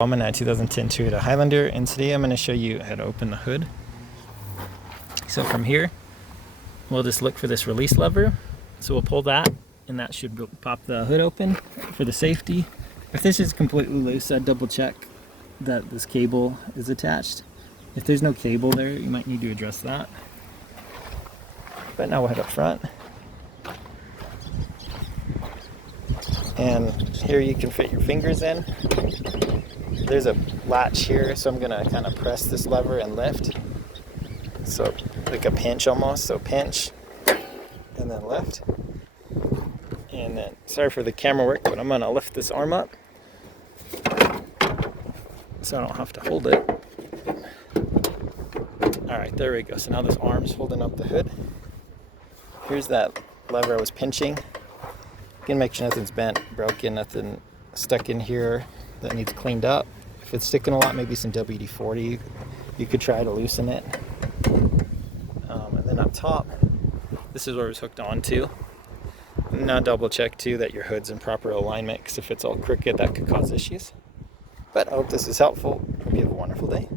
I'm in a 2010 Toyota Highlander, and today I'm going to show you how to open the hood. So from here, we'll just look for this release lever. So we'll pull that, and that should pop the hood open for the safety. If this is completely loose, I'd double check that this cable is attached. If there's no cable there, you might need to address that. But now we'll head up front. And here you can fit your fingers in. There's a latch here, so I'm gonna kind of press this lever and lift. So like a pinch almost, so pinch and then lift. And then, sorry for the camera work, but I'm gonna lift this arm up so I don't have to hold it. All right, there we go. So now this arm's holding up the hood. Here's that lever I was pinching. Again, make sure nothing's bent, broken, nothing stuck in here that needs cleaned up. If it's sticking a lot, maybe some WD-40. You could try to loosen it. And then up top, this is where it was hooked onto. Now double check too that your hood's in proper alignment, because if it's all crooked, that could cause issues. But I hope this is helpful. Hope you have a wonderful day.